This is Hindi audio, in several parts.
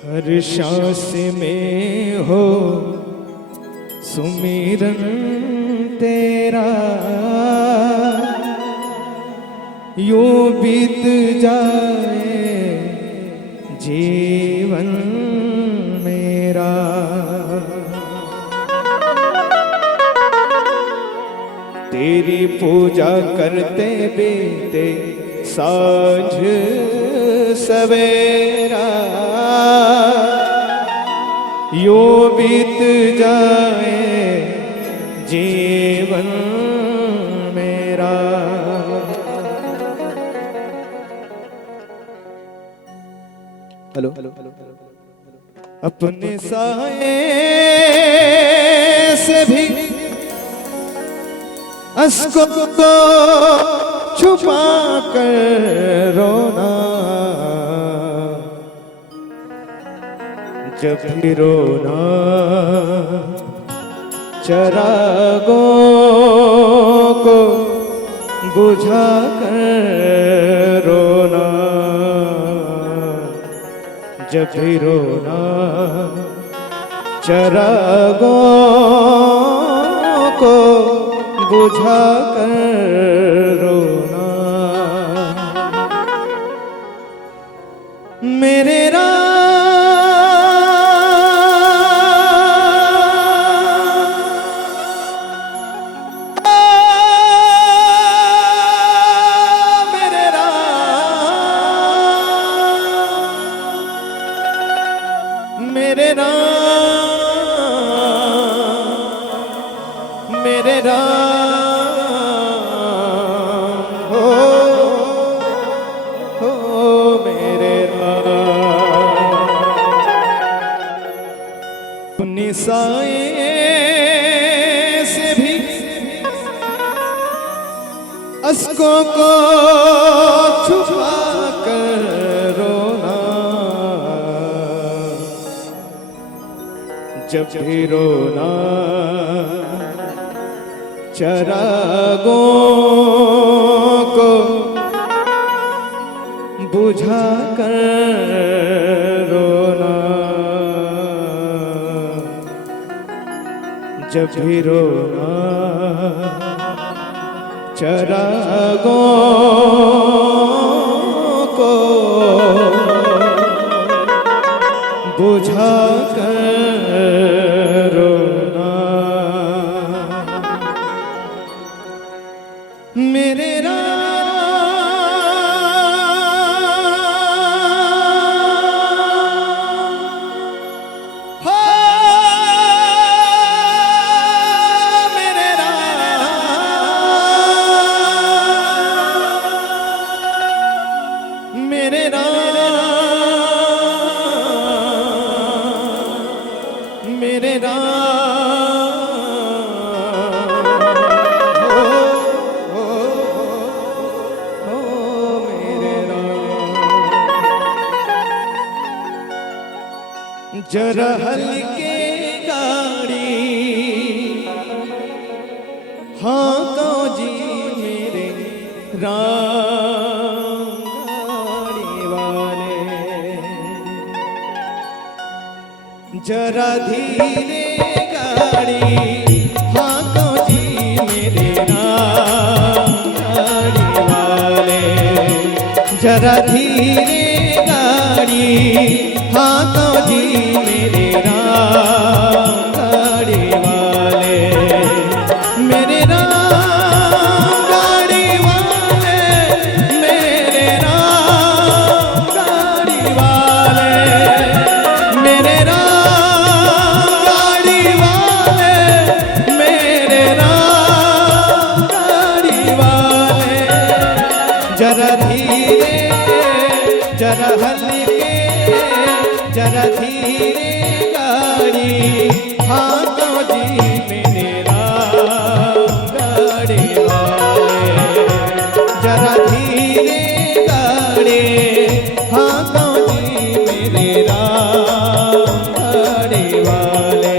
हर सांस में हो सुमिरन तेरा, यूं बीत जाए जीवन मेरा। तेरी पूजा करते बीते साँझ सवेरा, यूं बीत जाए जीवन मेरा। हेलो अपने साए से भी अश्कों को छुपा कर रोना, जब भी रोना चरागों को बुझा कर रोना, जब भी रोना चरागों को बुझा कर रोना। मेरे अपने साए से भी अश्कों को छुपा कर रोना, जब भी रोना चरागों को बुझा कर रोना, जब भी रोना चरागों को बुझा कर रोना। मेरे जरा हल्के गाड़ी हाँ तो जी मेरे राम गाड़ी वाले, जरा धीरे गाड़ी हाँ तो जी मेरे राम गाड़ी वाले, जरा धीरे गाड़ी हाँ तो जी मेरे राम गाड़ी वाले, मेरे राम गाड़ी वाले, मेरे राम गाड़ी वाले, मेरे राम गाड़ी वाले, मेरे राम गाड़ी वाले, जरा धीरे जरा हल्के जरा धीरे गाड़ी हाँ तो जी मेरे राम गाड़ी वाले, जरा धीरे गाड़ी हाँ तो जी मेरे राम गाड़ी वाले।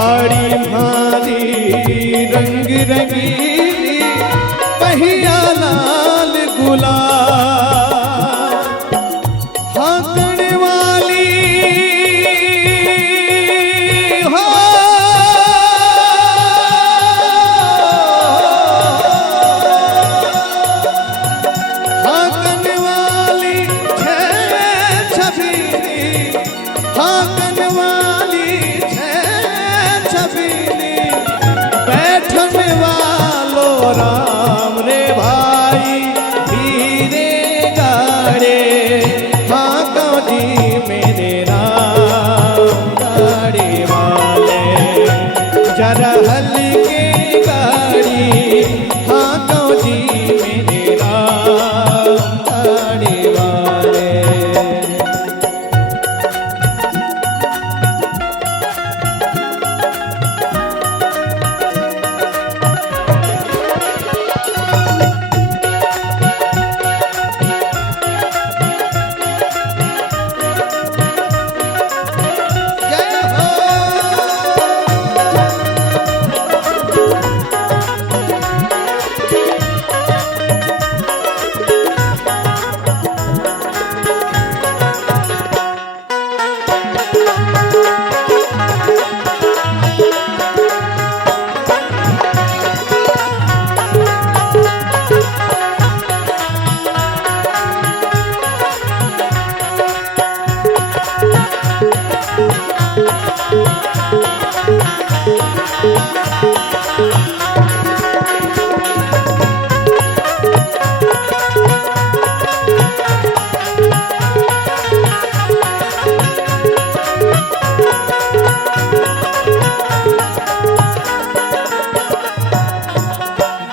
गाड़ी भारी रंग रंगीली पहिया लाल गुलाल हाँकने वाली हो हाँकने वाली छबीली हाँकने वाली छबीली बैठने वालो राम रे भाई धीरे गाड़े हाँ जी मेरे राम गाड़ी वाले जरा हल्के गाड़ी हाँ जी मेरे राम गाड़ी वाले।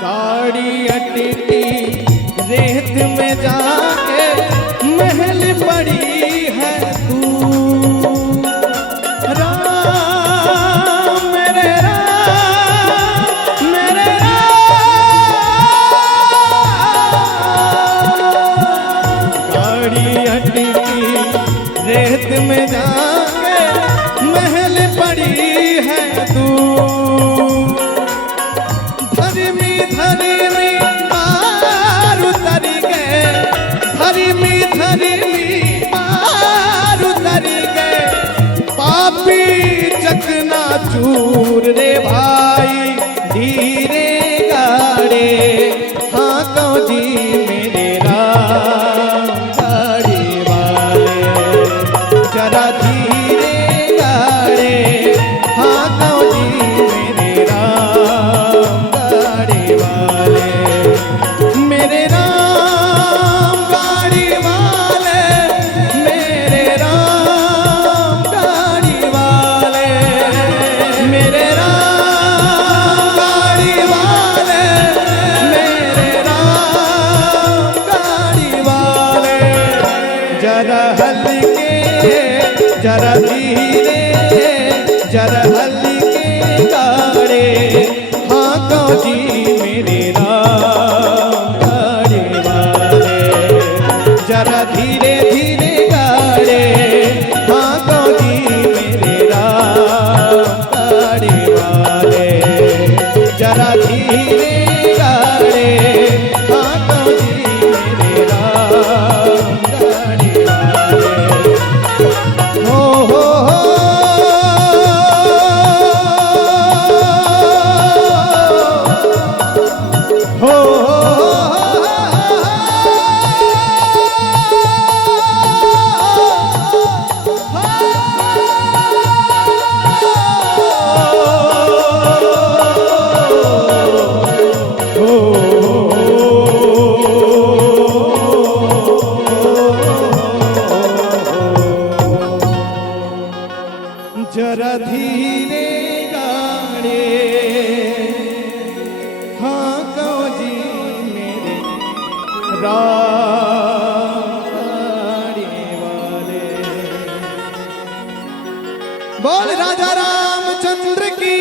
गाड़ी अटकी रेत में जाके महल पड़ी है तू राम मेरे राम मेरे राम। गाड़ी अटकी रेत में जाके महल पड़ी है तू धर्मी धर्मी पार उतर गए धर्मी धर्मी पार उतर गए पापी चकना चूर रे भाई धीरे गाड़े हाँ जी मेरे राम गाड़ी वाले जरा धीरे गाड़े हाँ जी मेरे राम गाड़ी वाले मेरे राम गाड़ी वाले मेरे राम गाड़ी वाले मेरे राम गाड़ी वाले मेरे राम गाड़ी वाले जरा हल्के जरा धीरे जरा हल्के गाड़े हाँ जी मेरे राम गाड़ी वाले जरा धीरे धीरे गाड़े हाँ जी मेरे राम गाड़ी वाले जरा धीरे गाड़े हाँ जी मेरे राम गाड़ी वाले हो हो जरा धीरे गाड़े हाँ जी मेरे राम गाड़ी वाले। बोल राजा रामचंद्र की